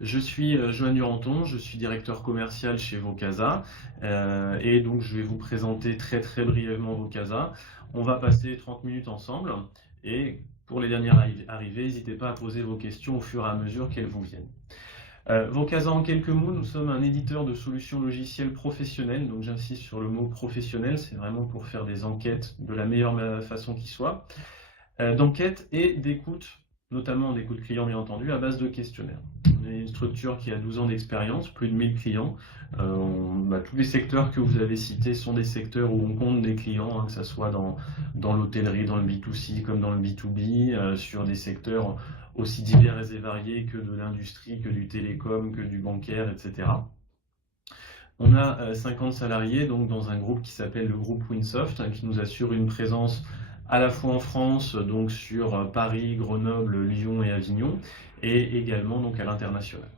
Je suis Johan Duranton, je suis directeur commercial chez Vocasa et donc je vais vous présenter très brièvement Vocasa. On va passer 30 minutes ensemble et pour les dernières arrivées, n'hésitez pas à poser vos questions au fur et à mesure qu'elles vous viennent. Vocasa en quelques mots, nous sommes un éditeur de solutions logicielles professionnelles, donc j'insiste sur le mot professionnel, c'est vraiment pour faire des enquêtes de la meilleure façon qui soit, d'enquête et d'écoute, notamment d'écoute client bien entendu, à base de questionnaires. On est une structure qui a 12 ans d'expérience, plus de 1000 clients. Tous les secteurs que vous avez cités sont des secteurs où on compte des clients, que ce soit dans l'hôtellerie, dans le B2C comme dans le B2B, sur des secteurs aussi divers et variés que de l'industrie, que du télécom, que du bancaire, etc. On a 50 salariés donc dans un groupe qui s'appelle le groupe Winsoft, qui nous assure une présence à la fois en France, donc sur Paris, Grenoble, Lyon et Avignon, et également donc à l'international.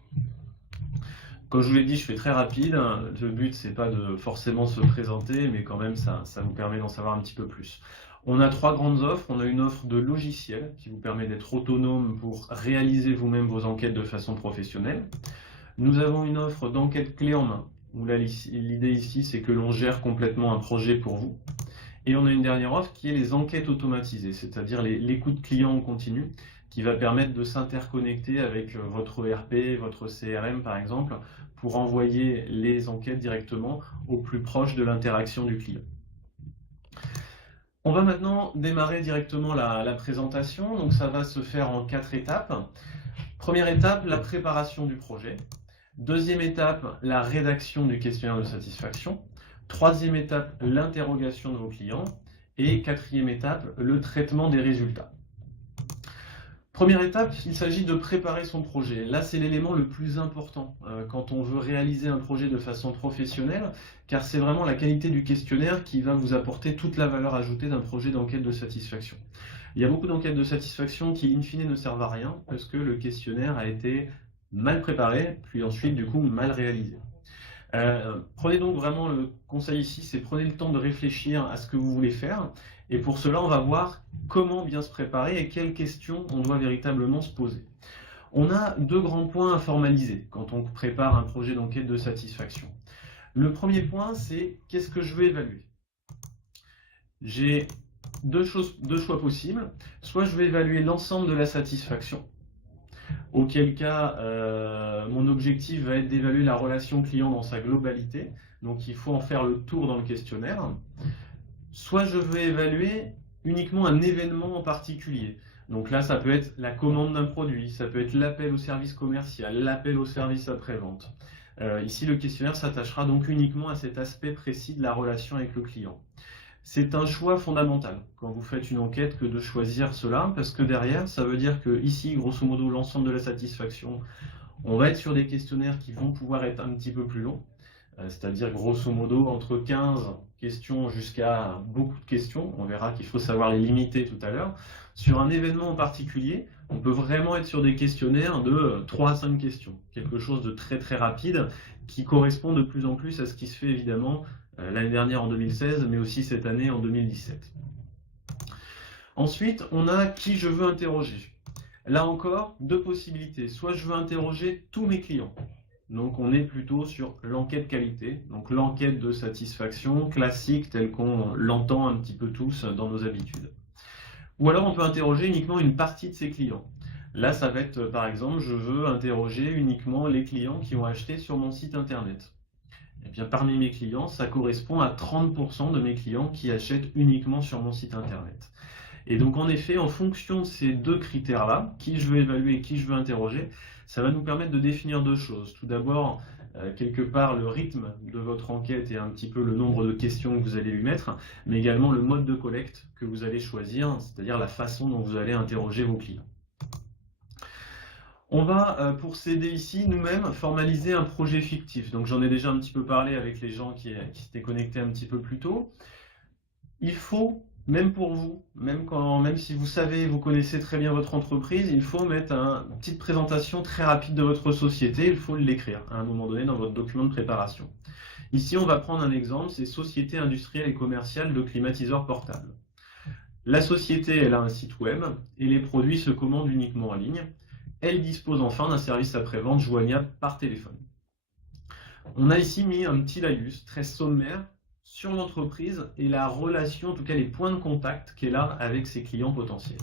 Comme je vous l'ai dit, je fais très rapide. Le but, c'est pas de forcément se présenter, mais quand même, ça vous permet d'en savoir un petit peu plus. On a 3 grandes offres. On a une offre de logiciel qui vous permet d'être autonome pour réaliser vous-même vos enquêtes de façon professionnelle. Nous avons une offre d'enquête clé en main, où l'idée ici, c'est que l'on gère complètement un projet pour vous. Et on a une dernière offre qui est les enquêtes automatisées, c'est-à-dire l'écoute client en continu, qui va permettre de s'interconnecter avec votre ERP, votre CRM par exemple, pour envoyer les enquêtes directement au plus proche de l'interaction du client. On va maintenant démarrer directement la présentation, donc ça va se faire en 4 étapes. Première étape, la préparation du projet. Deuxième étape, la rédaction du questionnaire de satisfaction. Troisième étape, l'interrogation de vos clients. Et quatrième étape, le traitement des résultats. Première étape, il s'agit de préparer son projet. Là, c'est l'élément le plus important quand on veut réaliser un projet de façon professionnelle, car c'est vraiment la qualité du questionnaire qui va vous apporter toute la valeur ajoutée d'un projet d'enquête de satisfaction. Il y a beaucoup d'enquêtes de satisfaction qui, in fine, ne servent à rien parce que le questionnaire a été mal préparé, puis ensuite, du coup, mal réalisé. Prenez donc vraiment le conseil ici, c'est prenez le temps de réfléchir à ce que vous voulez faire. Et pour cela, on va voir comment bien se préparer et quelles questions on doit véritablement se poser. On a 2 grands points à formaliser quand on prépare un projet d'enquête de satisfaction. Le premier point, c'est qu'est-ce que je veux évaluer? J'ai deux choix possibles. Soit je vais évaluer l'ensemble de la satisfaction, auquel cas mon objectif va être d'évaluer la relation client dans sa globalité. Donc il faut en faire le tour dans le questionnaire. Soit je veux évaluer uniquement un événement en particulier. Donc là, ça peut être la commande d'un produit, ça peut être l'appel au service commercial, l'appel au service après-vente. Ici, le questionnaire s'attachera donc uniquement à cet aspect précis de la relation avec le client. C'est un choix fondamental quand vous faites une enquête que de choisir cela, parce que derrière, ça veut dire que ici, grosso modo, l'ensemble de la satisfaction, on va être sur des questionnaires qui vont pouvoir être un petit peu plus longs, c'est-à-dire grosso modo entre 15 questions jusqu'à beaucoup de questions. On verra qu'il faut savoir les limiter tout à l'heure. Sur un événement en particulier, on peut vraiment être sur des questionnaires de 3 à 5 questions, quelque chose de très rapide qui correspond de plus en plus à ce qui se fait évidemment l'année dernière en 2016, mais aussi cette année en 2017. Ensuite, on a qui je veux interroger. Là encore, 2 possibilités. Soit je veux interroger tous mes clients. Donc on est plutôt sur l'enquête qualité, donc l'enquête de satisfaction classique telle qu'on l'entend un petit peu tous dans nos habitudes. Ou alors on peut interroger uniquement une partie de ses clients. Là ça va être par exemple, je veux interroger uniquement les clients qui ont acheté sur mon site internet. Et bien parmi mes clients, ça correspond à 30% de mes clients qui achètent uniquement sur mon site internet. Et donc en effet, en fonction de ces 2 critères-là, qui je veux évaluer et qui je veux interroger, ça va nous permettre de définir 2 choses. Tout d'abord, quelque part, le rythme de votre enquête et un petit peu le nombre de questions que vous allez lui mettre, mais également le mode de collecte que vous allez choisir, c'est-à-dire la façon dont vous allez interroger vos clients. On va, pour s'aider ici, nous-mêmes, formaliser un projet fictif. Donc j'en ai déjà un petit peu parlé avec les gens qui s'étaient connectés un petit peu plus tôt. Il faut, même pour vous, même si vous savez, vous connaissez très bien votre entreprise, il faut mettre une petite présentation très rapide de votre société, il faut l'écrire à un moment donné dans votre document de préparation. Ici, on va prendre un exemple, c'est Société industrielle et commerciale de climatiseurs portables. La société, elle a un site web et les produits se commandent uniquement en ligne. elle dispose enfin d'un service après-vente joignable par téléphone. On a ici mis un petit laïus très sommaire sur l'entreprise et la relation, en tout cas les points de contact qu'elle a avec ses clients potentiels.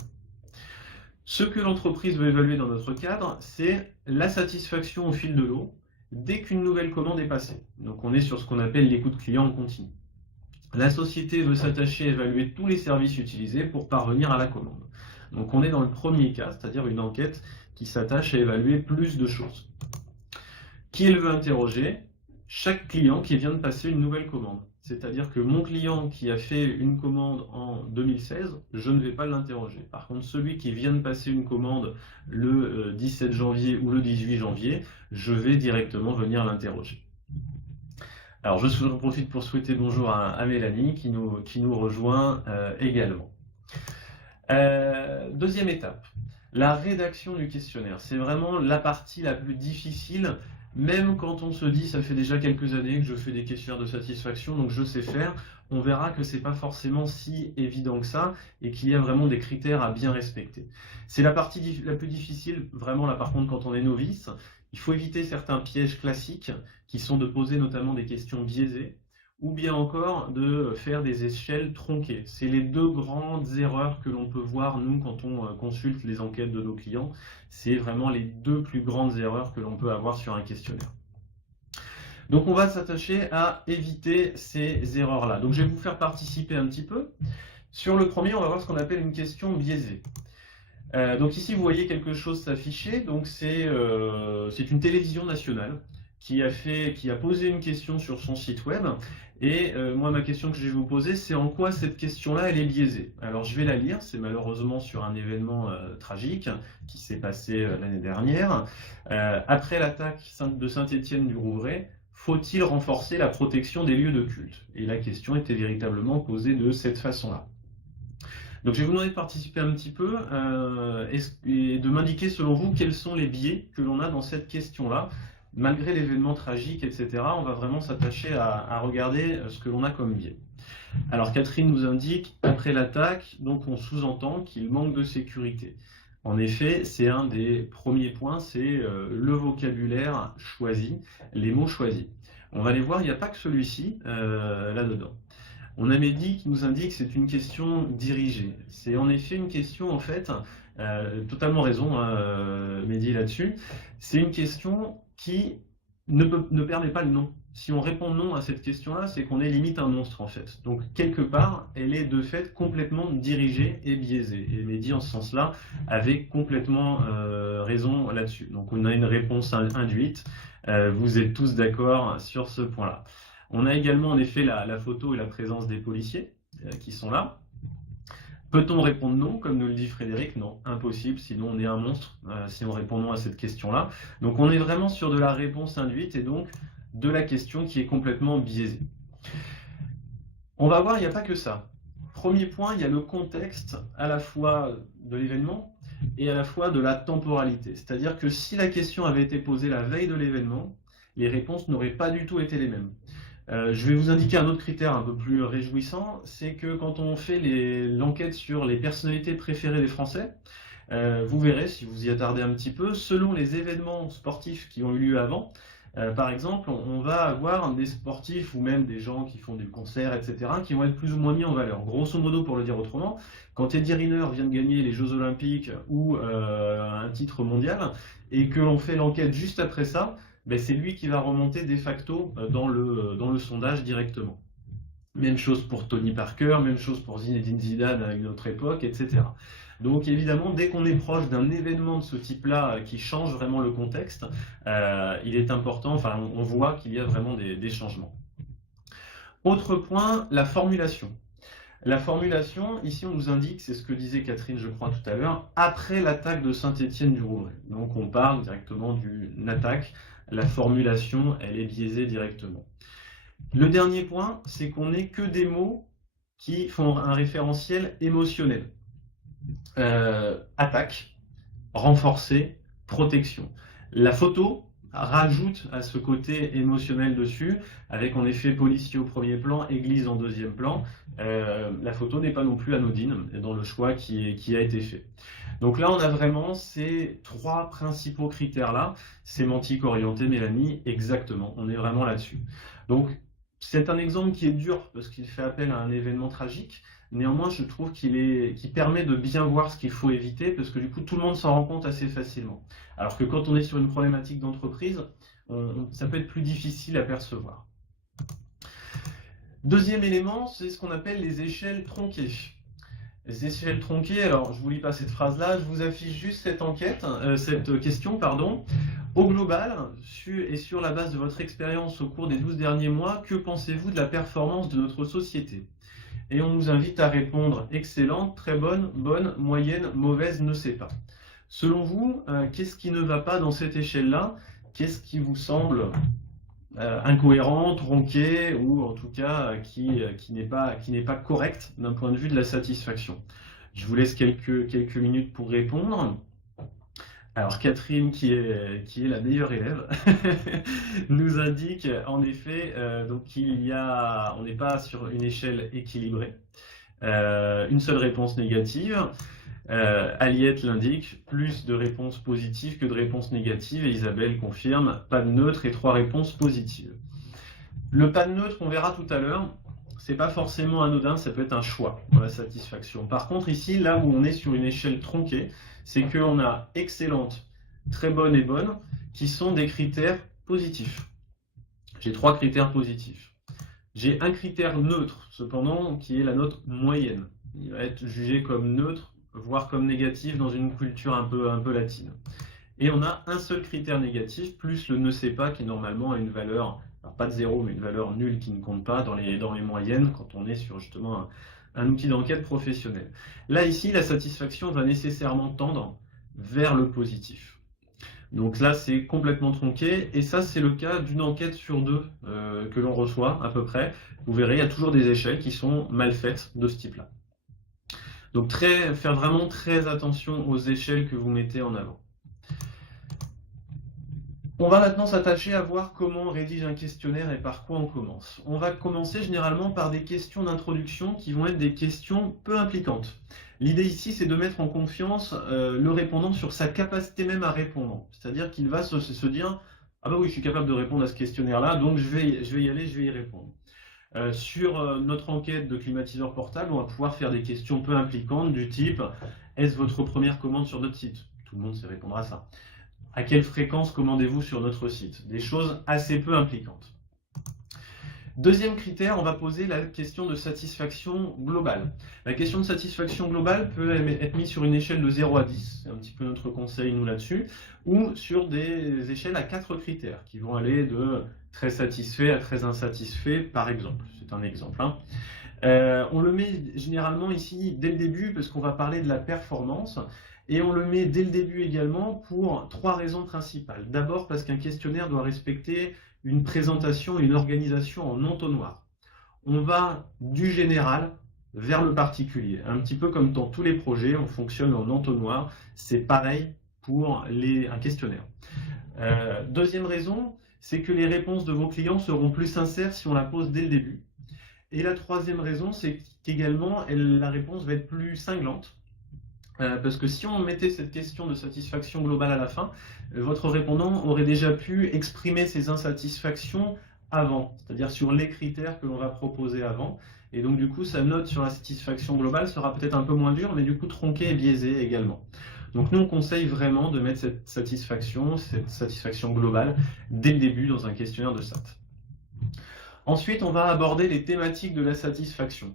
Ce que l'entreprise veut évaluer dans notre cadre, c'est la satisfaction au fil de l'eau dès qu'une nouvelle commande est passée. Donc on est sur ce qu'on appelle l'écoute client en continu. La société veut s'attacher à évaluer tous les services utilisés pour parvenir à la commande. Donc on est dans le premier cas, c'est-à-dire une enquête qui s'attache à évaluer plus de choses. Qui elle veut interroger? Chaque client qui vient de passer une nouvelle commande. C'est-à-dire que mon client qui a fait une commande en 2016, je ne vais pas l'interroger. Par contre, celui qui vient de passer une commande le 17 janvier ou le 18 janvier, je vais directement venir l'interroger. Alors, je profite pour souhaiter bonjour à Mélanie qui nous rejoint également. Deuxième étape, la rédaction du questionnaire. C'est vraiment la partie la plus difficile. Même quand on se dit, ça fait déjà quelques années que je fais des questionnaires de satisfaction, donc je sais faire, on verra que c'est pas forcément si évident que ça et qu'il y a vraiment des critères à bien respecter. C'est la partie la plus difficile, vraiment là par contre quand on est novice. Il faut éviter certains pièges classiques qui sont de poser notamment des questions biaisées ou bien encore de faire des échelles tronquées. C'est les deux grandes erreurs que l'on peut voir, nous, quand on consulte les enquêtes de nos clients. C'est vraiment les deux plus grandes erreurs que l'on peut avoir sur un questionnaire. Donc on va s'attacher à éviter ces erreurs-là. Donc je vais vous faire participer un petit peu. Sur le premier, on va voir ce qu'on appelle une question biaisée. Donc ici, vous voyez quelque chose s'afficher. Donc c'est une télévision nationale qui a posé une question sur son site web. Et moi, ma question que je vais vous poser, c'est en quoi cette question-là, elle est biaisée. Alors, je vais la lire. C'est malheureusement sur un événement tragique qui s'est passé l'année dernière. Après l'attaque de Saint-Étienne du Rouvray, faut-il renforcer la protection des lieux de culte? Et la question était véritablement posée de cette façon-là. Donc, je vais vous demander de participer un petit peu et de m'indiquer, selon vous, quels sont les biais que l'on a dans cette question-là. Malgré l'événement tragique, etc., on va vraiment s'attacher à regarder ce que l'on a comme biais. Alors Catherine nous indique, après l'attaque, donc on sous-entend qu'il manque de sécurité. En effet, c'est un des premiers points, c'est le vocabulaire choisi, les mots choisis. On va les voir, il n'y a pas que celui-ci là-dedans. On a Mehdi qui nous indique que c'est une question dirigée. C'est en effet une question, en fait, totalement raison, Mehdi là-dessus, c'est une question qui ne permet pas le non. Si on répond non à cette question-là, c'est qu'on est limite un monstre en fait. Donc quelque part, elle est de fait complètement dirigée et biaisée. Et Mehdi, en ce sens-là, avait complètement raison là-dessus. Donc on a une réponse induite. Vous êtes tous d'accord sur ce point-là. On a également en effet la photo et la présence des policiers qui sont là. Peut-on répondre non, comme nous le dit Frédéric? Non, impossible, sinon on est un monstre si on répond non à cette question-là. Donc on est vraiment sur de la réponse induite et donc de la question qui est complètement biaisée. On va voir, il n'y a pas que ça. Premier point, il y a le contexte à la fois de l'événement et à la fois de la temporalité. C'est-à-dire que si la question avait été posée la veille de l'événement, les réponses n'auraient pas du tout été les mêmes. Je vais vous indiquer un autre critère un peu plus réjouissant, c'est que quand on fait l'enquête sur les personnalités préférées des Français, vous verrez, si vous y attardez un petit peu, selon les événements sportifs qui ont eu lieu avant, par exemple, on va avoir des sportifs ou même des gens qui font du concert, etc., qui vont être plus ou moins mis en valeur. Grosso modo, pour le dire autrement, quand Teddy Riner vient de gagner les Jeux Olympiques ou un titre mondial, et que l'on fait l'enquête juste après ça, ben c'est lui qui va remonter de facto dans le sondage directement. Même chose pour Tony Parker, même chose pour Zinedine Zidane à une autre époque, etc. Donc évidemment, dès qu'on est proche d'un événement de ce type-là qui change vraiment le contexte, il est important, enfin on voit qu'il y a vraiment des changements. Autre point, la formulation. La formulation, ici on nous indique, c'est ce que disait Catherine je crois tout à l'heure, après l'attaque de Saint-Étienne du Rouvray. Donc on parle directement d'une attaque, la formulation elle est biaisée directement. Le dernier point, c'est qu'on n'ait que des mots qui font un référentiel émotionnel. Attaque, renforcer, protection. La photo, rajoute à ce côté émotionnel dessus, avec en effet policier au premier plan, église en deuxième plan. La photo n'est pas non plus anodine dans le choix qui a été fait. Donc là, on a vraiment ces trois principaux critères-là. Sémantique, orienté, Mélanie, exactement. On est vraiment là-dessus. Donc, c'est un exemple qui est dur parce qu'il fait appel à un événement tragique. Néanmoins, je trouve qu'il permet de bien voir ce qu'il faut éviter parce que du coup, tout le monde s'en rend compte assez facilement. Alors que quand on est sur une problématique d'entreprise, ça peut être plus difficile à percevoir. Deuxième élément, c'est ce qu'on appelle les échelles tronquées. Les échelles tronquées, alors je ne vous lis pas cette phrase-là, je vous affiche juste cette question, pardon. Au global, et sur la base de votre expérience au cours des 12 derniers mois, que pensez-vous de la performance de notre société? Et on nous invite à répondre excellente, très bonne, bonne, moyenne, mauvaise, ne sais pas. Selon vous, qu'est-ce qui ne va pas dans cette échelle-là? Qu'est-ce qui vous semble incohérent, tronqué, ou en tout cas qui n'est pas correct d'un point de vue de la satisfaction? Je vous laisse quelques minutes pour répondre. Alors Catherine, qui est la meilleure élève, nous indique en effet donc on n'est pas sur une échelle équilibrée. Une seule réponse négative. Aliette l'indique, plus de réponses positives que de réponses négatives, et Isabelle confirme, pas de neutre et 3 réponses positives. Le pas de neutre, on verra tout à l'heure, c'est pas forcément anodin, ça peut être un choix dans la satisfaction. Par contre ici, là où on est sur une échelle tronquée, c'est qu'on a excellente, très bonne et bonne, qui sont des critères positifs. J'ai 3 critères positifs. J'ai un critère neutre, cependant, qui est la note moyenne. Il va être jugé comme neutre, voire comme négatif dans une culture un peu latine. Et on a un seul critère négatif, plus le ne sais pas, qui normalement a une valeur, alors pas de 0, mais une valeur nulle qui ne compte pas dans les moyennes, quand on est sur justement un outil d'enquête professionnel. Là, ici, la satisfaction va nécessairement tendre vers le positif. Donc là, c'est complètement tronqué, et ça, c'est le cas d'une enquête sur 2 que l'on reçoit, à peu près. Vous verrez, il y a toujours des échelles qui sont mal faites de ce type-là. Donc faire vraiment très attention aux échelles que vous mettez en avant. On va maintenant s'attacher à voir comment on rédige un questionnaire et par quoi on commence. On va commencer généralement par des questions d'introduction qui vont être des questions peu impliquantes. L'idée ici, c'est de mettre en confiance le répondant sur sa capacité même à répondre. C'est-à-dire qu'il va se dire « Ah bah oui, je suis capable de répondre à ce questionnaire-là, donc je vais y aller, je vais y répondre ». Sur notre enquête de climatiseur portable, on va pouvoir faire des questions peu impliquantes du type « Est-ce votre première commande sur notre site ?» Tout le monde sait répondre à ça. « À quelle fréquence commandez-vous sur notre site ?» Des choses assez peu impliquantes. Deuxième critère, on va poser la question de satisfaction globale. La question de satisfaction globale peut être mise sur une échelle de 0 à 10, c'est un petit peu notre conseil nous là-dessus, ou sur des échelles à 4 critères, qui vont aller de très satisfait à très insatisfait, par exemple. C'est un exemple. Hein. On le met généralement ici dès le début, parce qu'on va parler de la performance, et on le met dès le début également pour 3 raisons principales. D'abord parce qu'un questionnaire doit respecter une présentation et une organisation en entonnoir. On va du général vers le particulier. Un petit peu comme dans tous les projets, on fonctionne en entonnoir. C'est pareil pour un questionnaire. Deuxième raison, c'est que les réponses de vos clients seront plus sincères si on la pose dès le début. Et la troisième raison, c'est qu'également, la réponse va être plus cinglante. Parce que si on mettait cette question de satisfaction globale à la fin, votre répondant aurait déjà pu exprimer ses insatisfactions avant, c'est-à-dire sur les critères que l'on va proposer avant. Et donc du coup, sa note sur la satisfaction globale sera peut-être un peu moins dure, mais du coup tronquée et biaisée également. Donc nous, on conseille vraiment de mettre cette satisfaction globale, dès le début dans un questionnaire de SAT. Ensuite, on va aborder les thématiques de la satisfaction.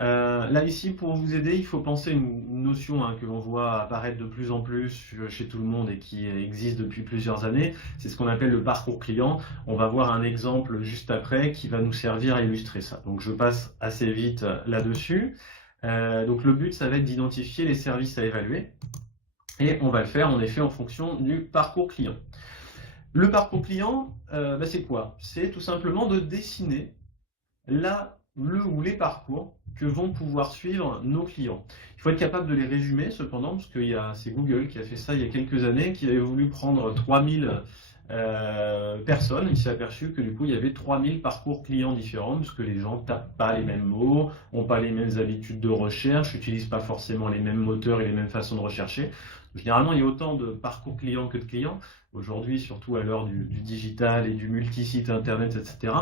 Là, ici, pour vous aider, il faut penser une notion que l'on voit apparaître de plus en plus chez tout le monde et qui existe depuis plusieurs années. C'est ce qu'on appelle le parcours client. On va voir un exemple juste après qui va nous servir à illustrer ça. Donc, je passe assez vite là-dessus. Donc, le but, ça va être d'identifier les services à évaluer. Et on va le faire, en effet, en fonction du parcours client. Le parcours client, c'est quoi? C'est tout simplement de dessiner le ou les parcours que vont pouvoir suivre nos clients. Il faut être capable de les résumer cependant, parce que c'est Google qui a fait ça il y a quelques années, qui avait voulu prendre 3000 personne, il s'est aperçu que du coup il y avait 3000 parcours clients différents, parce que les gens tapent pas les mêmes mots, ont pas les mêmes habitudes de recherche, n'utilisent pas forcément les mêmes moteurs et les mêmes façons de rechercher. Généralement, il y a autant de parcours clients que de clients. Aujourd'hui, surtout à l'heure du digital et du multi-site internet, etc.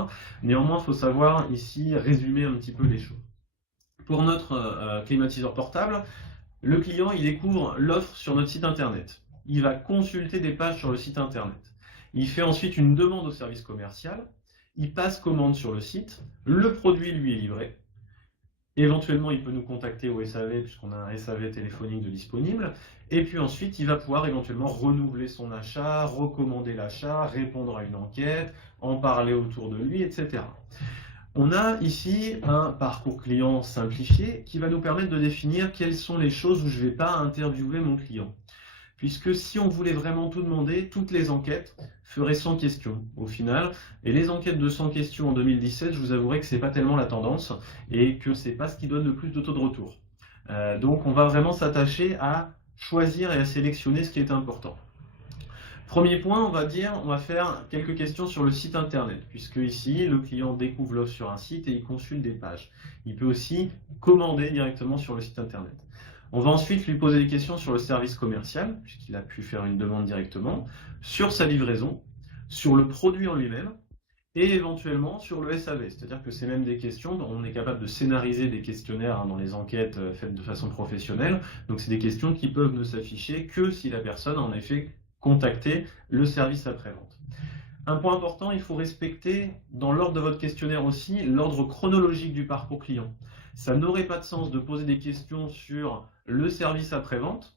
Néanmoins, il faut savoir ici résumer un petit peu les choses. Pour notre climatiseur portable, le client il découvre l'offre sur notre site internet. Il va consulter des pages sur le site internet. Il fait ensuite une demande au service commercial. Il passe commande sur le site. Le produit lui est livré. Éventuellement, il peut nous contacter au SAV puisqu'on a un SAV téléphonique de disponible. Et puis ensuite, il va pouvoir éventuellement renouveler son achat, recommander l'achat, répondre à une enquête, en parler autour de lui, etc. On a ici un parcours client simplifié qui va nous permettre de définir quelles sont les choses où je ne vais pas interviewer mon client. Puisque si on voulait vraiment tout demander, toutes les enquêtes feraient 100 questions au final. Et les enquêtes de 100 questions en 2017, je vous avouerai que ce n'est pas tellement la tendance et que ce n'est pas ce qui donne le plus de taux de retour. Donc on va vraiment s'attacher à choisir et à sélectionner ce qui est important. Premier point, on va faire quelques questions sur le site internet, puisque ici, le client découvre l'offre sur un site et il consulte des pages. Il peut aussi commander directement sur le site internet. On va ensuite lui poser des questions sur le service commercial, puisqu'il a pu faire une demande directement, sur sa livraison, sur le produit en lui-même, et éventuellement sur le SAV. C'est-à-dire que c'est même des questions, on est capable de scénariser des questionnaires dans les enquêtes faites de façon professionnelle. Donc c'est des questions qui peuvent ne s'afficher que si la personne en effet contacté le service après-vente. Un point important, il faut respecter dans l'ordre de votre questionnaire aussi l'ordre chronologique du parcours client. Ça n'aurait pas de sens de poser des questions sur le service après-vente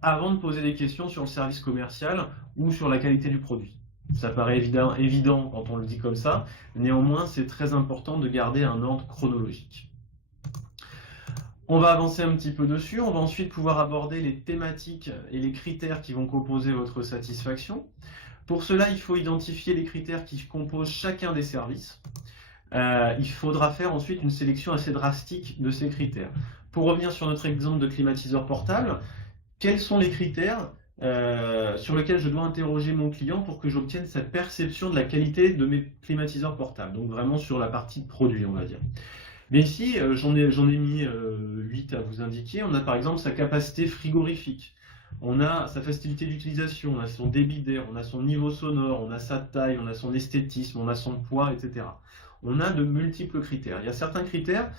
avant de poser des questions sur le service commercial ou sur la qualité du produit. Ça paraît évident quand on le dit comme ça, néanmoins c'est très important de garder un ordre chronologique. On va avancer un petit peu dessus, on va ensuite pouvoir aborder les thématiques et les critères qui vont composer votre satisfaction. Pour cela, il faut identifier les critères qui composent chacun des services. Il faudra faire ensuite une sélection assez drastique de ces critères. Pour revenir sur notre exemple de climatiseur portable, quels sont les critères sur lesquels je dois interroger mon client pour que j'obtienne sa perception de la qualité de mes climatiseurs portables, donc vraiment sur la partie produit, on va dire. Mais ici, j'en ai mis 8 à vous indiquer. On a par exemple sa capacité frigorifique, on a sa facilité d'utilisation, on a son débit d'air, on a son niveau sonore, on a sa taille, on a son esthétisme, on a son poids, etc. On a de multiples critères. Il y a certains critères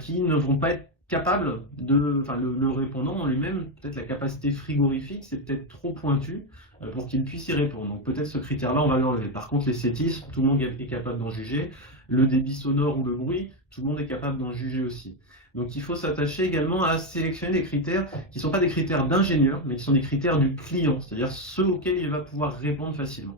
qui ne vont pas être capables de... Enfin, le répondant en lui-même, peut-être la capacité frigorifique, c'est peut-être trop pointu pour qu'il puisse y répondre. Donc peut-être ce critère-là, on va l'enlever. Par contre, l'esthétisme, tout le monde est capable d'en juger. Le débit sonore ou le bruit, tout le monde est capable d'en juger aussi. Donc il faut s'attacher également à sélectionner des critères qui ne sont pas des critères d'ingénieur, mais qui sont des critères du client, c'est-à-dire ceux auxquels il va pouvoir répondre facilement.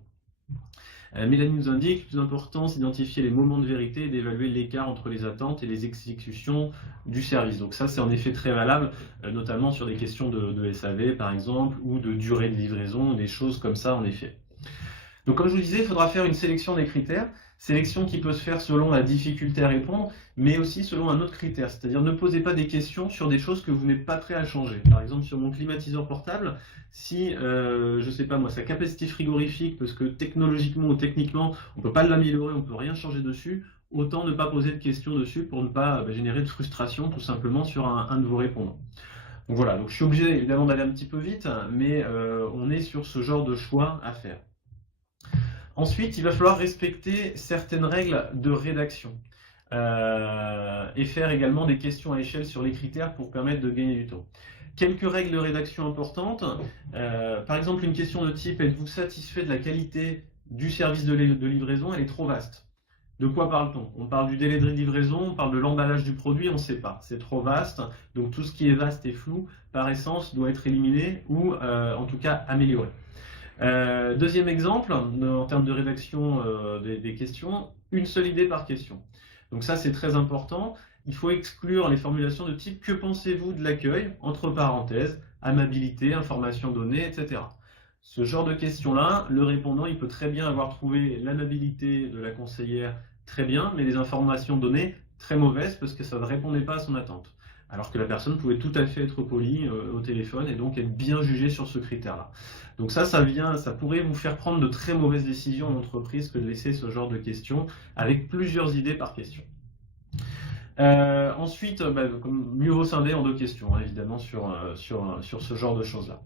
Mélanie nous indique, le plus important, c'est d'identifier les moments de vérité et d'évaluer l'écart entre les attentes et les exécutions du service. Donc ça, c'est en effet très valable, notamment sur des questions de SAV, par exemple, ou de durée de livraison, des choses comme ça, en effet. Donc comme je vous le disais, il faudra faire une sélection des critères, sélection qui peut se faire selon la difficulté à répondre, mais aussi selon un autre critère, c'est-à-dire ne posez pas des questions sur des choses que vous n'êtes pas prêt à changer. Par exemple, sur mon climatiseur portable, si, je ne sais pas moi, sa capacité frigorifique, parce que technologiquement ou techniquement, on ne peut pas l'améliorer, on ne peut rien changer dessus, autant ne pas poser de questions dessus pour ne pas générer de frustration tout simplement sur un de vos répondants. Donc voilà, donc je suis obligé évidemment d'aller un petit peu vite, mais on est sur ce genre de choix à faire. Ensuite, il va falloir respecter certaines règles de rédaction et faire également des questions à échelle sur les critères pour permettre de gagner du temps. Quelques règles de rédaction importantes, par exemple une question de type « Êtes-vous satisfait de la qualité du service de livraison ?» Elle est trop vaste. De quoi parle-t-on? On parle du délai de livraison, on parle de l'emballage du produit, on ne sait pas. C'est trop vaste, donc tout ce qui est vaste et flou, par essence, doit être éliminé ou en tout cas amélioré. Deuxième exemple, en termes de rédaction des questions, une seule idée par question. Donc ça, c'est très important. Il faut exclure les formulations de type « Que pensez-vous de l'accueil ?» entre parenthèses, amabilité, information donnée, etc. Ce genre de questions-là, le répondant, il peut très bien avoir trouvé l'amabilité de la conseillère très bien, mais les informations données très mauvaises parce que ça ne répondait pas à son attente. alors que la personne pouvait tout à fait être polie au téléphone et donc être bien jugée sur ce critère-là. Donc ça pourrait vous faire prendre de très mauvaises décisions en entreprise que de laisser ce genre de questions avec plusieurs idées par question. Ensuite, mieux vaut scinder en 2 questions, hein, évidemment, sur ce genre de choses-là.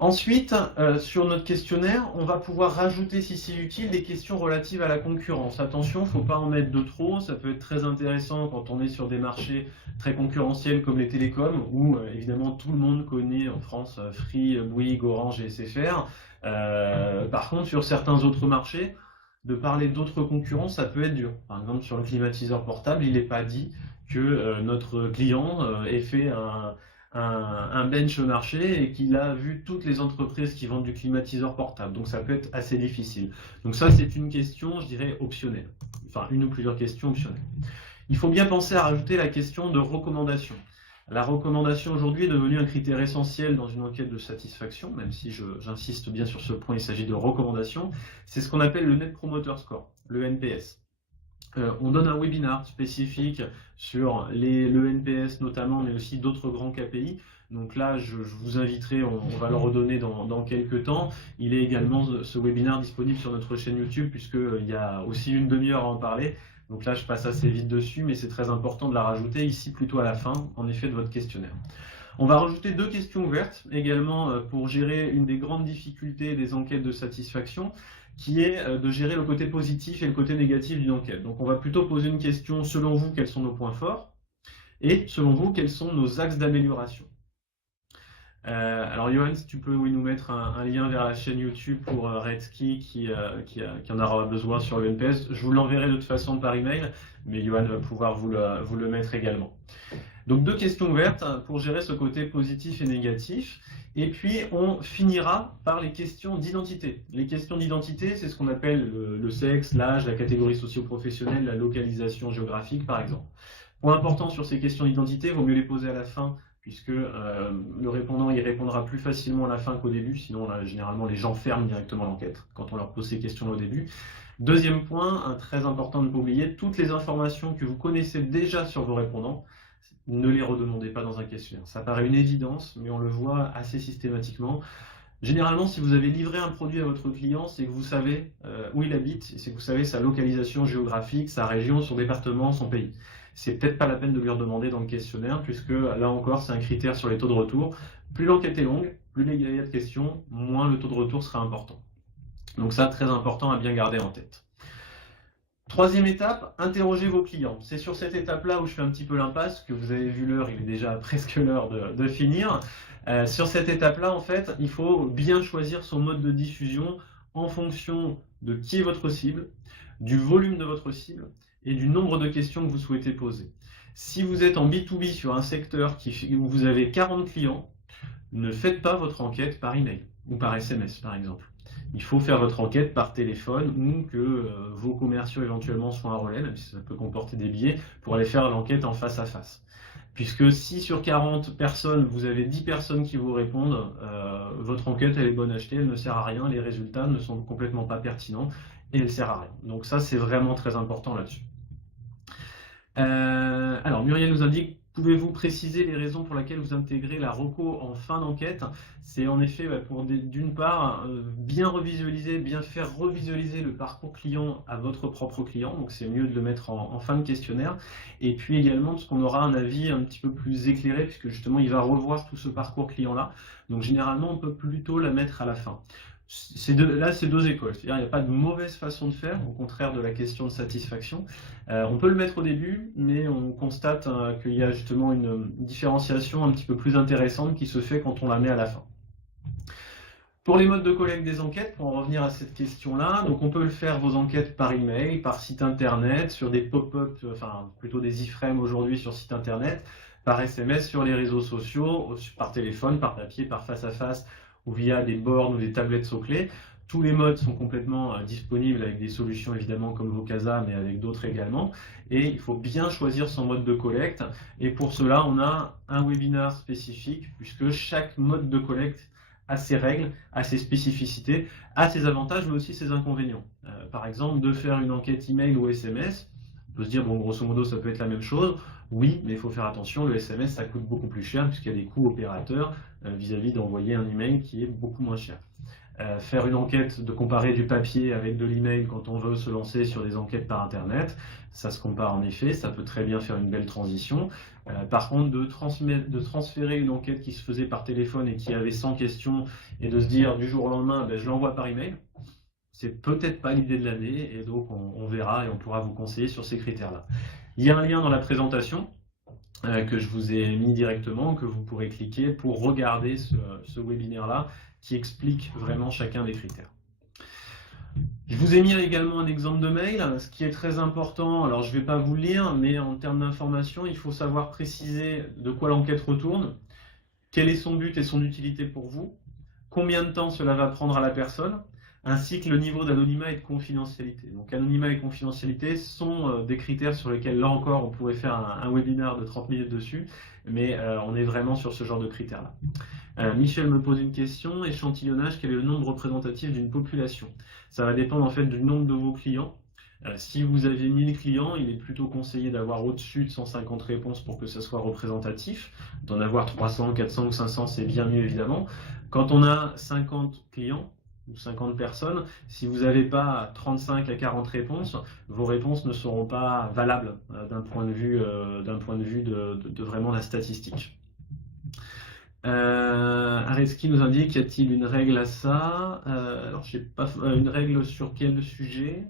Ensuite, sur notre questionnaire, on va pouvoir rajouter, si c'est utile, des questions relatives à la concurrence. Attention, il ne faut pas en mettre de trop, ça peut être très intéressant quand on est sur des marchés très concurrentiels comme les télécoms, où évidemment tout le monde connaît en France Free, Bouygues, Orange et SFR. Par contre, sur certains autres marchés, de parler d'autres concurrents, ça peut être dur. Par exemple, sur le climatiseur portable, il n'est pas dit que notre client ait fait un bench au marché et qu'il a vu toutes les entreprises qui vendent du climatiseur portable. Donc ça peut être assez difficile. Donc ça, c'est une question, je dirais, optionnelle. Enfin, une ou plusieurs questions optionnelles. Il faut bien penser à rajouter la question de recommandation. La recommandation aujourd'hui est devenue un critère essentiel dans une enquête de satisfaction, même si j'insiste bien sur ce point, il s'agit de recommandation. C'est ce qu'on appelle le Net Promoter Score, le NPS. On donne un webinar spécifique sur le NPS notamment, mais aussi d'autres grands KPI. Donc là, je vous inviterai, on va le redonner dans quelques temps. Il est également, ce webinar, disponible sur notre chaîne YouTube, puisqu'il y a aussi une demi-heure à en parler. Donc là, je passe assez vite dessus, mais c'est très important de la rajouter ici plutôt à la fin, en effet, de votre questionnaire. On va rajouter 2 questions ouvertes, également pour gérer une des grandes difficultés des enquêtes de satisfaction, qui est de gérer le côté positif et le côté négatif d'une enquête. Donc on va plutôt poser une question, selon vous, quels sont nos points forts, et selon vous, quels sont nos axes d'amélioration. Alors Johan, si tu peux nous mettre un lien vers la chaîne YouTube pour Redski qui en aura besoin sur le NPS. Je vous l'enverrai de toute façon par email, mais Johan va pouvoir vous le mettre également. Donc 2 questions ouvertes pour gérer ce côté positif et négatif. Et puis on finira par les questions d'identité. Les questions d'identité, c'est ce qu'on appelle le sexe, l'âge, la catégorie socio-professionnelle, la localisation géographique par exemple. Point important sur ces questions d'identité, il vaut mieux les poser à la fin, puisque le répondant y répondra plus facilement à la fin qu'au début, sinon là, généralement les gens ferment directement l'enquête quand on leur pose ces questions au début. Deuxième point, très important de ne pas oublier, toutes les informations que vous connaissez déjà sur vos répondants, ne les redemandez pas dans un questionnaire. Ça paraît une évidence, mais on le voit assez systématiquement. Généralement, si vous avez livré un produit à votre client, c'est que vous savez où il habite, c'est que vous savez sa localisation géographique, sa région, son département, son pays. C'est peut-être pas la peine de lui redemander dans le questionnaire, puisque là encore, c'est un critère sur les taux de retour. Plus l'enquête est longue, plus il y a de questions, moins le taux de retour sera important. Donc ça, très important à bien garder en tête. Troisième étape, interrogez vos clients. C'est sur cette étape-là où je fais un petit peu l'impasse, que vous avez vu l'heure, il est déjà presque l'heure de finir. Sur cette étape-là, en fait, il faut bien choisir son mode de diffusion en fonction de qui est votre cible, du volume de votre cible et du nombre de questions que vous souhaitez poser. Si vous êtes en B2B sur un secteur où vous avez 40 clients, ne faites pas votre enquête par email ou par SMS, par exemple. Il faut faire votre enquête par téléphone ou que vos commerciaux éventuellement soient un relais, même si ça peut comporter des billets, pour aller faire l'enquête en face à face. Puisque si sur 40 personnes, vous avez 10 personnes qui vous répondent, votre enquête elle est bonne à acheter, elle ne sert à rien, les résultats ne sont complètement pas pertinents et elle ne sert à rien. Donc ça, c'est vraiment très important là-dessus. Alors Muriel nous indique, pouvez-vous préciser les raisons pour lesquelles vous intégrez la reco en fin d'enquête? C'est en effet pour d'une part bien revisualiser, bien faire revisualiser le parcours client à votre propre client, donc c'est mieux de le mettre en fin de questionnaire, et puis également parce qu'on aura un avis un petit peu plus éclairé, puisque justement il va revoir tout ce parcours client là, donc généralement on peut plutôt la mettre à la fin. Là, c'est 2 écoles. C'est-à-dire, il n'y a pas de mauvaise façon de faire, au contraire de la question de satisfaction. On peut le mettre au début, mais on constate qu'il y a justement une différenciation un petit peu plus intéressante qui se fait quand on la met à la fin. Pour les modes de collecte des enquêtes, pour en revenir à cette question-là, donc on peut le faire vos enquêtes par email, par site internet, sur des pop-up, enfin plutôt des iframes aujourd'hui sur site internet, par SMS sur les réseaux sociaux, par téléphone, par papier, par face à face, ou via des bornes ou des tablettes soclées. Tous les modes sont complètement disponibles avec des solutions évidemment comme Vocasa, mais avec d'autres également. Et il faut bien choisir son mode de collecte. Et pour cela, on a un webinaire spécifique, puisque chaque mode de collecte a ses règles, a ses spécificités, a ses avantages, mais aussi ses inconvénients. Par exemple, de faire une enquête email ou SMS, On peut se dire, bon, grosso modo, ça peut être la même chose. Oui, mais il faut faire attention, le SMS, ça coûte beaucoup plus cher puisqu'il y a des coûts opérateurs vis-à-vis d'envoyer un email qui est beaucoup moins cher. Faire une enquête, de comparer du papier avec de l'email quand on veut se lancer sur des enquêtes par Internet, ça se compare en effet, ça peut très bien faire une belle transition. Par contre, de transférer une enquête qui se faisait par téléphone et qui avait 100 questions et de se dire du jour au lendemain, ben, je l'envoie par email, c'est peut-être pas l'idée de l'année et donc on verra et on pourra vous conseiller sur ces critères-là. Il y a un lien dans la présentation que je vous ai mis directement, que vous pourrez cliquer pour regarder ce webinaire-là qui explique vraiment chacun des critères. Je vous ai mis également un exemple de mail, ce qui est très important, alors je ne vais pas vous le lire, mais en termes d'information, il faut savoir préciser de quoi l'enquête retourne, quel est son but et son utilité pour vous, combien de temps cela va prendre à la personne, ainsi que le niveau d'anonymat et de confidentialité. Donc anonymat et confidentialité sont des critères sur lesquels, là encore, on pourrait faire un webinaire de 30 minutes dessus, mais on est vraiment sur ce genre de critères-là. Michel me pose une question, échantillonnage, quel est le nombre représentatif d'une population? Ça va dépendre en fait du nombre de vos clients. Si vous avez 1000 clients, il est plutôt conseillé d'avoir au-dessus de 150 réponses pour que ça soit représentatif. D'en avoir 300, 400 ou 500, c'est bien mieux évidemment. Quand on a 50 clients, ou 50 personnes, si vous n'avez pas 35 à 40 réponses, vos réponses ne seront pas valables d'un point de vue de vraiment la statistique. Areski nous indique, y a-t-il une règle à ça? Alors, je sais pas, une règle sur quel sujet?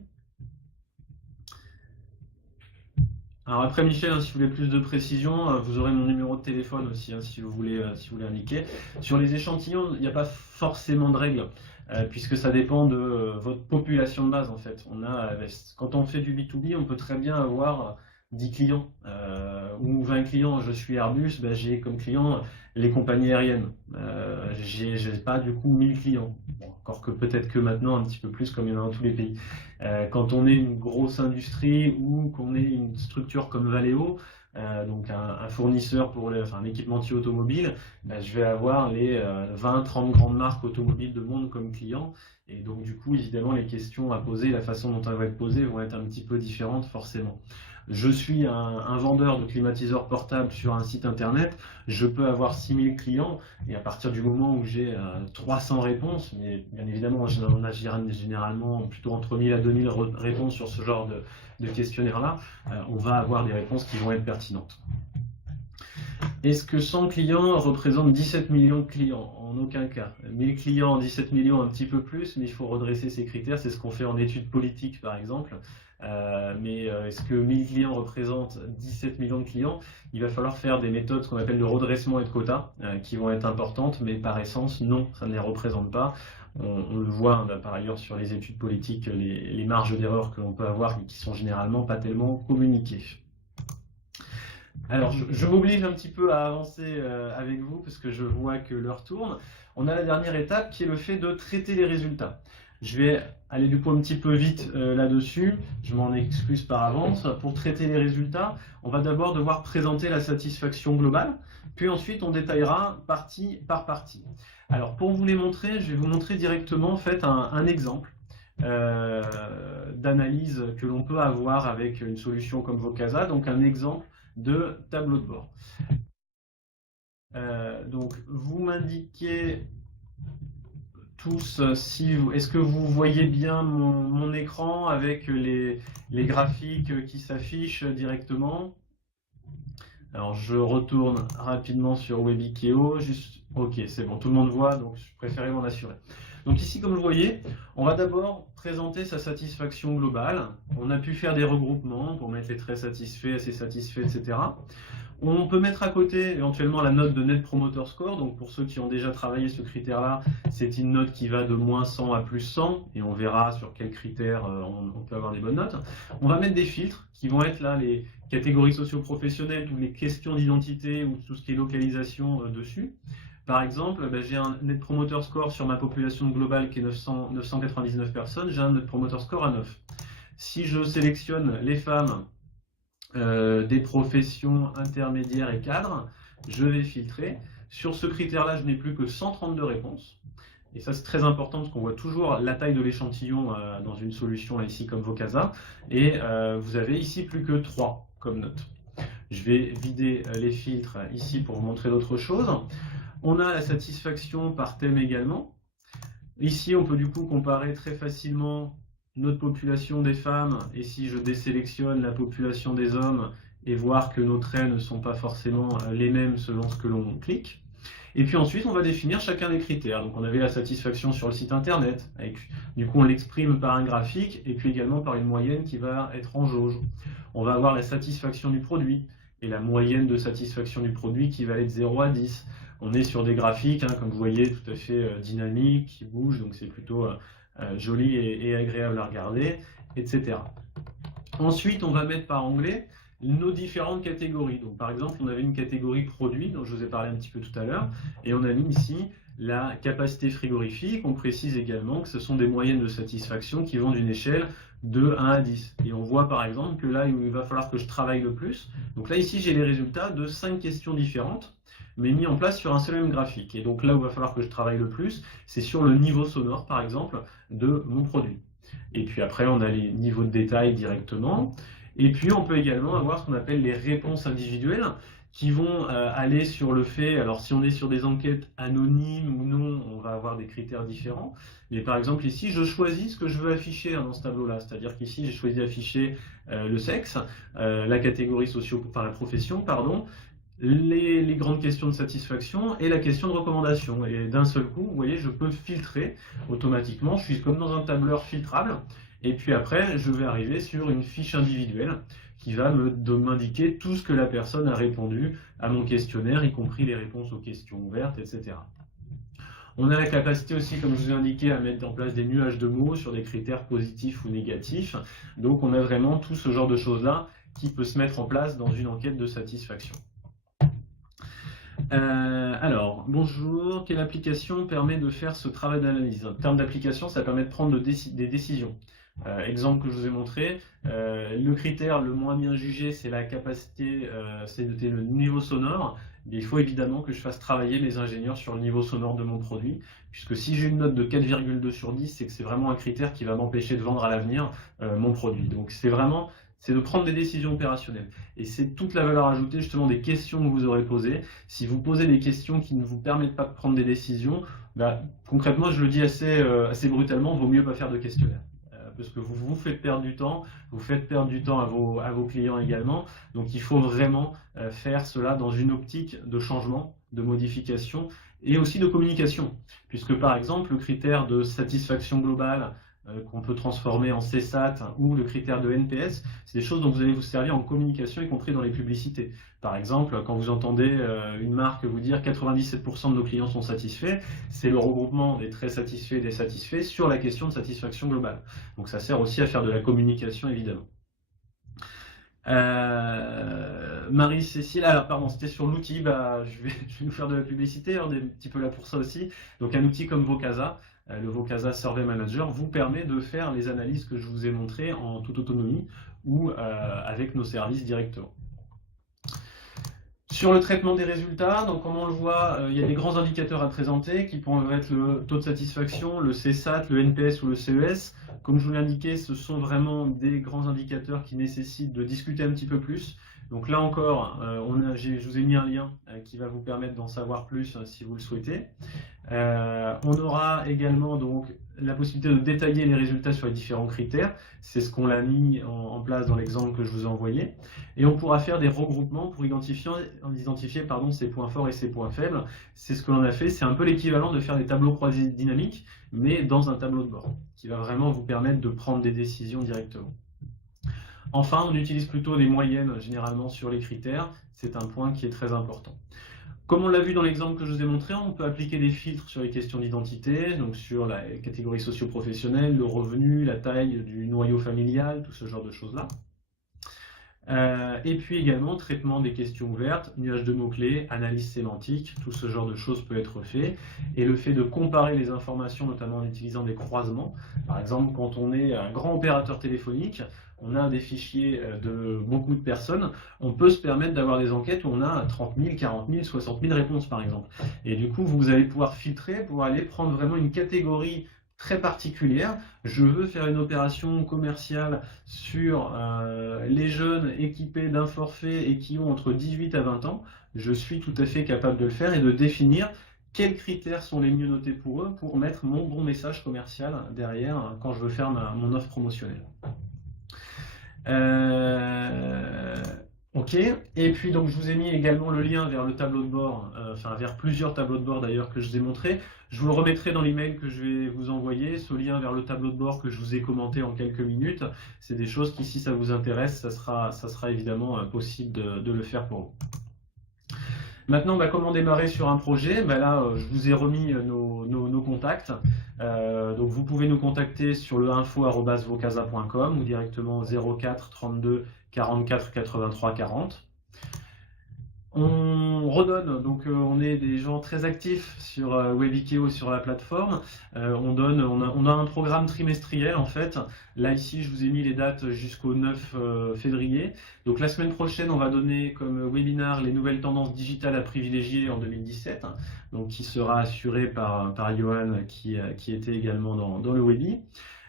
Alors après Michel, si vous voulez plus de précision, vous aurez mon numéro de téléphone aussi, si vous voulez indiquer. Sur les échantillons, il n'y a pas forcément de règle, puisque ça dépend de votre population de base en fait. Quand on fait du B2B, on peut très bien avoir 10 clients ou 20 clients. Je suis Airbus, j'ai comme client les compagnies aériennes. J'ai pas du coup 1000 clients. Bon, encore que peut-être que maintenant un petit peu plus comme il y en a dans tous les pays. Quand on est une grosse industrie ou qu'on est une structure comme Valeo, donc un fournisseur pour un équipementier automobile, je vais avoir les 20-30 grandes marques automobiles de monde comme clients. Et donc du coup, évidemment, les questions à poser, la façon dont elles vont être posées vont être un petit peu différentes forcément. Je suis un vendeur de climatiseurs portables sur un site internet, je peux avoir 6000 clients et à partir du moment où j'ai 300 réponses, mais bien évidemment on a généralement plutôt entre 1000 à 2000 réponses sur ce genre de questionnaire-là, on va avoir des réponses qui vont être pertinentes. Est-ce que 100 clients représentent 17 millions de clients? En aucun cas. 1000 clients, 17 millions, un petit peu plus, mais il faut redresser ces critères. C'est ce qu'on fait en études politiques, par exemple. Mais est-ce que 1000 clients représentent 17 millions de clients? Il va falloir faire des méthodes, ce qu'on appelle de redressement et de quotas, qui vont être importantes, mais par essence, non, ça ne les représente pas. On le voit par ailleurs sur les études politiques, les marges d'erreur que l'on peut avoir et qui sont généralement pas tellement communiquées. Alors, je m'oblige un petit peu à avancer avec vous parce que je vois que l'heure tourne. On a la dernière étape qui est le fait de traiter les résultats. Je vais aller du coup un petit peu vite là-dessus, je m'en excuse par avance. Pour traiter les résultats, on va d'abord devoir présenter la satisfaction globale, puis ensuite on détaillera partie par partie. Alors pour vous les montrer, je vais vous montrer directement en fait un exemple d'analyse que l'on peut avoir avec une solution comme Vocasa, donc un exemple de tableau de bord. Donc vous m'indiquez tous est-ce que vous voyez bien mon écran avec les graphiques qui s'affichent directement? Alors je retourne rapidement sur Webikeo, ok, c'est bon, tout le monde voit, donc je préférais m'en assurer. Donc ici, comme vous voyez, on va d'abord présenter sa satisfaction globale. On a pu faire des regroupements pour mettre les très satisfaits, assez satisfaits, etc. On peut mettre à côté éventuellement la note de Net Promoter Score. Donc pour ceux qui ont déjà travaillé ce critère-là, c'est une note qui va de moins 100 à plus 100. Et on verra sur quels critères on peut avoir des bonnes notes. On va mettre des filtres qui vont être là les catégories socio-professionnelles, toutes les questions d'identité ou tout ce qui est localisation dessus. Par exemple, j'ai un Net Promoter Score sur ma population globale qui est 999 personnes, j'ai un Net Promoter Score à 9. Si je sélectionne les femmes des professions intermédiaires et cadres, je vais filtrer. Sur ce critère-là, je n'ai plus que 132 réponses. Et ça, c'est très important parce qu'on voit toujours la taille de l'échantillon dans une solution, là, ici, comme Vocasa. Et vous avez ici plus que 3 comme note. Je vais vider les filtres ici pour vous montrer d'autres choses. On a la satisfaction par thème également. Ici, on peut du coup comparer très facilement notre population des femmes, et si je désélectionne la population des hommes, et voir que nos traits ne sont pas forcément les mêmes selon ce que l'on clique. Et puis ensuite, on va définir chacun des critères. Donc on avait la satisfaction sur le site internet, du coup on l'exprime par un graphique, et puis également par une moyenne qui va être en jauge. On va avoir la satisfaction du produit, et la moyenne de satisfaction du produit qui va être 0 à 10. On est sur des graphiques, comme vous voyez, tout à fait dynamiques, qui bougent, donc c'est plutôt joli et agréable à regarder, etc. Ensuite, on va mettre par onglet nos différentes catégories. Donc, par exemple, on avait une catégorie produit, dont je vous ai parlé un petit peu tout à l'heure, et on a mis ici la capacité frigorifique. On précise également que ce sont des moyennes de satisfaction qui vont d'une échelle de 1 à 10. Et on voit par exemple que là, il va falloir que je travaille le plus. Donc là, ici, j'ai les résultats de 5 questions différentes, mais mis en place sur un seul même graphique. Et donc là où il va falloir que je travaille le plus, c'est sur le niveau sonore, par exemple, de mon produit. Et puis après, on a les niveaux de détail directement. Et puis, on peut également avoir ce qu'on appelle les réponses individuelles, qui vont aller sur le fait, alors si on est sur des enquêtes anonymes ou non, on va avoir des critères différents. Mais par exemple ici, je choisis ce que je veux afficher dans ce tableau-là. C'est-à-dire qu'ici, j'ai choisi d'afficher le sexe, la catégorie la profession, pardon, les grandes questions de satisfaction et la question de recommandation. Et d'un seul coup, vous voyez, je peux filtrer automatiquement. Je suis comme dans un tableur filtrable. Et puis après, je vais arriver sur une fiche individuelle qui va m'indiquer tout ce que la personne a répondu à mon questionnaire, y compris les réponses aux questions ouvertes, etc. On a la capacité aussi, comme je vous ai indiqué, à mettre en place des nuages de mots sur des critères positifs ou négatifs. Donc on a vraiment tout ce genre de choses-là qui peut se mettre en place dans une enquête de satisfaction. Alors, bonjour, quelle application permet de faire ce travail d'analyse? En termes d'application, ça permet de prendre des décisions. Exemple que je vous ai montré, le critère le moins bien jugé, c'est la capacité, c'est noter le niveau sonore. Il faut évidemment que je fasse travailler mes ingénieurs sur le niveau sonore de mon produit, puisque si j'ai une note de 4,2 sur 10, c'est que c'est vraiment un critère qui va m'empêcher de vendre à l'avenir mon produit. Donc c'est de prendre des décisions opérationnelles. Et c'est toute la valeur ajoutée justement des questions que vous aurez posées. Si vous posez des questions qui ne vous permettent pas de prendre des décisions, concrètement, je le dis assez brutalement, il vaut mieux pas faire de questionnaire. Parce que vous vous faites perdre du temps, vous faites perdre du temps à vos clients également. Donc il faut vraiment faire cela dans une optique de changement, de modification et aussi de communication. Puisque par exemple, le critère de satisfaction globale qu'on peut transformer en CSAT ou le critère de NPS, c'est des choses dont vous allez vous servir en communication, y compris dans les publicités. Par exemple, quand vous entendez une marque vous dire 97% de nos clients sont satisfaits, c'est le regroupement des très satisfaits et des satisfaits sur la question de satisfaction globale. Donc ça sert aussi à faire de la communication, évidemment. Marie-Cécile, alors pardon, c'était sur l'outil, je vais nous faire de la publicité, on est un petit peu là pour ça aussi. Donc un outil comme Vocasa, le Vocasa Survey Manager, vous permet de faire les analyses que je vous ai montrées en toute autonomie ou avec nos services directement. Sur le traitement des résultats, donc comme on le voit, il y a des grands indicateurs à présenter qui pourront être le taux de satisfaction, le CSAT, le NPS ou le CES. Comme je vous l'ai indiqué, ce sont vraiment des grands indicateurs qui nécessitent de discuter un petit peu plus. Donc là encore, je vous ai mis un lien qui va vous permettre d'en savoir plus si vous le souhaitez. On aura également donc la possibilité de détailler les résultats sur les différents critères. C'est ce qu'on a mis en place dans l'exemple que je vous ai envoyé. Et on pourra faire des regroupements pour identifier ses points forts et ses points faibles. C'est ce que l'on a fait. C'est un peu l'équivalent de faire des tableaux croisés dynamiques, mais dans un tableau de bord, qui va vraiment vous permettre de prendre des décisions directement. Enfin, on utilise plutôt des moyennes généralement sur les critères. C'est un point qui est très important. Comme on l'a vu dans l'exemple que je vous ai montré, on peut appliquer des filtres sur les questions d'identité, donc sur la catégorie socio-professionnelle, le revenu, la taille du noyau familial, tout ce genre de choses-là. Et puis également, traitement des questions ouvertes, nuage de mots-clés, analyse sémantique, tout ce genre de choses peut être fait. Et le fait de comparer les informations, notamment en utilisant des croisements. Par exemple, quand on est un grand opérateur téléphonique, on a des fichiers de beaucoup de personnes, on peut se permettre d'avoir des enquêtes où on a 30 000, 40 000, 60 000 réponses par exemple. Et du coup, vous allez pouvoir filtrer pour aller prendre vraiment une catégorie très particulière. Je veux faire une opération commerciale sur les jeunes équipés d'un forfait et qui ont entre 18 à 20 ans. Je suis tout à fait capable de le faire et de définir quels critères sont les mieux notés pour eux pour mettre mon bon message commercial derrière quand je veux faire mon offre promotionnelle. Ok, et puis donc je vous ai mis également le lien vers le tableau de bord, enfin vers plusieurs tableaux de bord d'ailleurs que je vous ai montré. Je vous le remettrai dans l'email que je vais vous envoyer, ce lien vers le tableau de bord que je vous ai commenté en quelques minutes. C'est des choses qui, si ça vous intéresse, ça sera évidemment possible de le faire pour vous. Maintenant, comment démarrer sur un projet? Là, je vous ai remis nos contacts. Donc, vous pouvez nous contacter sur le info@vocasa.com ou directement 04 32 44 83 40. On redonne, donc on est des gens très actifs sur Webikeo, sur la plateforme. On a un programme trimestriel en fait. Là ici, je vous ai mis les dates jusqu'au 9 février. Donc la semaine prochaine, on va donner comme webinar les nouvelles tendances digitales à privilégier en 2017, donc qui sera assuré par Johan qui était également dans le Webi.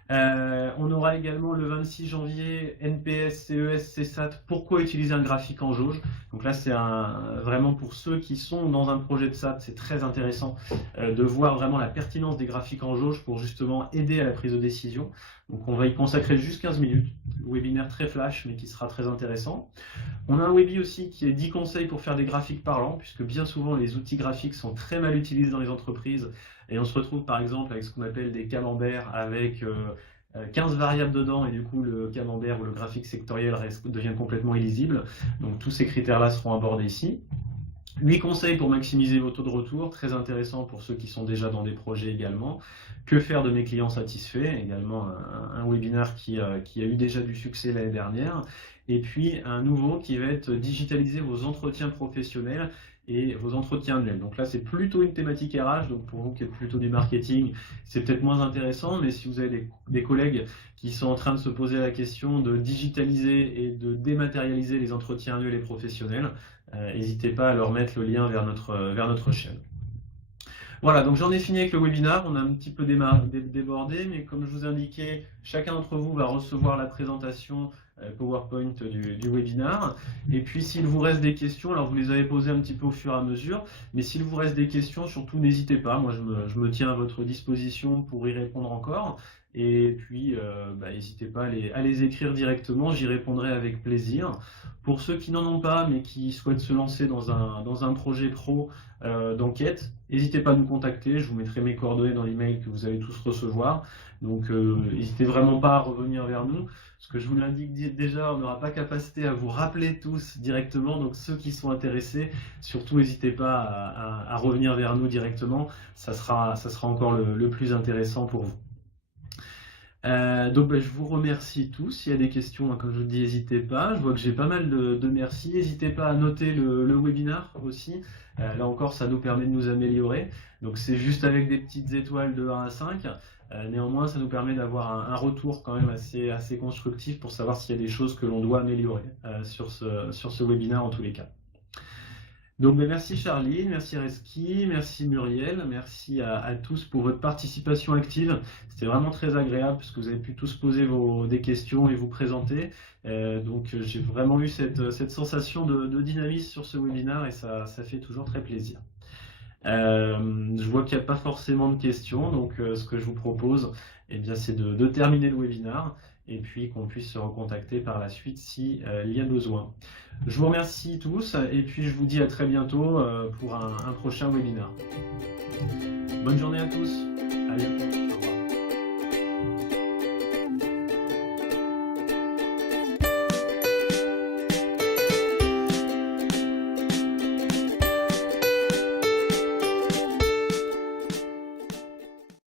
On aura également le 26 janvier NPS, CES, CSAT, pourquoi utiliser un graphique en jauge. Donc là, c'est vraiment pour ceux qui sont dans un projet de SAT, c'est très intéressant de voir vraiment la pertinence des graphiques en jauge pour justement aider à la prise de décision. Donc on va y consacrer juste 15 minutes, webinaire très flash mais qui sera très intéressant. On a un webi aussi qui est 10 conseils pour faire des graphiques parlants, puisque bien souvent les outils graphiques sont très mal utilisés dans les entreprises et on se retrouve par exemple avec ce qu'on appelle des camemberts avec 15 variables dedans et du coup le camembert ou le graphique sectoriel devient complètement illisible. Donc tous ces critères-là seront abordés ici. 8 conseils pour maximiser vos taux de retour, très intéressant pour ceux qui sont déjà dans des projets également. Que faire de mes clients satisfaits, également un webinaire qui a eu déjà du succès l'année dernière. Et puis un nouveau qui va être digitaliser vos entretiens professionnels et vos entretiens annuels. Donc là, c'est plutôt une thématique RH, donc pour vous qui êtes plutôt du marketing, c'est peut-être moins intéressant, mais si vous avez des collègues qui sont en train de se poser la question de digitaliser et de dématérialiser les entretiens annuels et professionnels, n'hésitez pas à leur mettre le lien vers notre chaîne. Voilà, donc j'en ai fini avec le webinaire, on a un petit peu débordé, mais comme je vous indiquais, chacun d'entre vous va recevoir la présentation PowerPoint du webinaire. Et puis s'il vous reste des questions, alors vous les avez posées un petit peu au fur et à mesure, mais s'il vous reste des questions, surtout n'hésitez pas, moi je me tiens à votre disposition pour y répondre encore. Et puis n'hésitez pas à les écrire directement, j'y répondrai avec plaisir. Pour ceux qui n'en ont pas, mais qui souhaitent se lancer dans un projet pro d'enquête, n'hésitez pas à nous contacter, je vous mettrai mes coordonnées dans l'email que vous allez tous recevoir. Donc n'hésitez vraiment pas à revenir vers nous, parce que je vous l'indique déjà, on n'aura pas capacité à vous rappeler tous directement, donc ceux qui sont intéressés, surtout n'hésitez pas à revenir vers nous directement, ça sera encore le plus intéressant pour vous. Donc je vous remercie tous. S'il y a des questions, comme je vous dis, n'hésitez pas. Je vois que j'ai pas mal de merci. N'hésitez pas à noter le webinaire aussi. Là encore, ça nous permet de nous améliorer. Donc c'est juste avec des petites étoiles de 1 à 5. Néanmoins, ça nous permet d'avoir un retour quand même assez constructif pour savoir s'il y a des choses que l'on doit améliorer sur ce webinaire en tous les cas. Donc merci Charline, merci Reski, merci Muriel, merci à tous pour votre participation active. C'était vraiment très agréable parce que vous avez pu tous poser des questions et vous présenter. Donc j'ai vraiment eu cette sensation de dynamisme sur ce webinaire et ça fait toujours très plaisir. Je vois qu'il n'y a pas forcément de questions, donc ce que je vous propose, c'est de terminer le webinaire et puis qu'on puisse se recontacter par la suite s'il y a besoin. Je vous remercie tous et puis je vous dis à très bientôt pour un prochain webinaire. Bonne journée à tous, à bientôt.